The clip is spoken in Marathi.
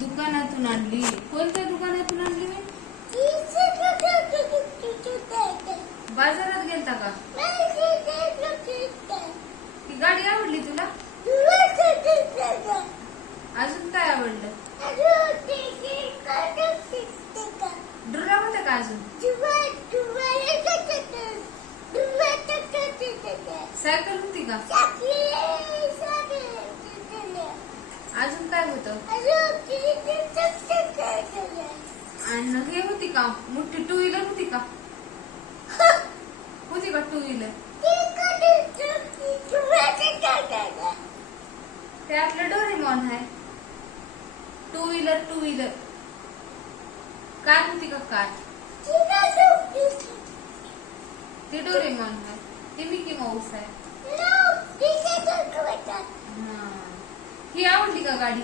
दुकानातून आणली. कोणत्या दुकानातून आणली? बाजारात गेलता का? ही गाडी आवडली तुला? अजून काय आवडलं? डुरा होता का अजून? सायकल होती का? अजून काय होतं? आणि हे होती का मोठी टू व्हीलर होती का? होती का टू व्हीलर? ते आपलं डोरेमॉन आहे. टू व्हीलर कार होती का? कार ते डोरेमॉन आहे. ते मिकी माऊस आहे. ही आवडली का गाडी?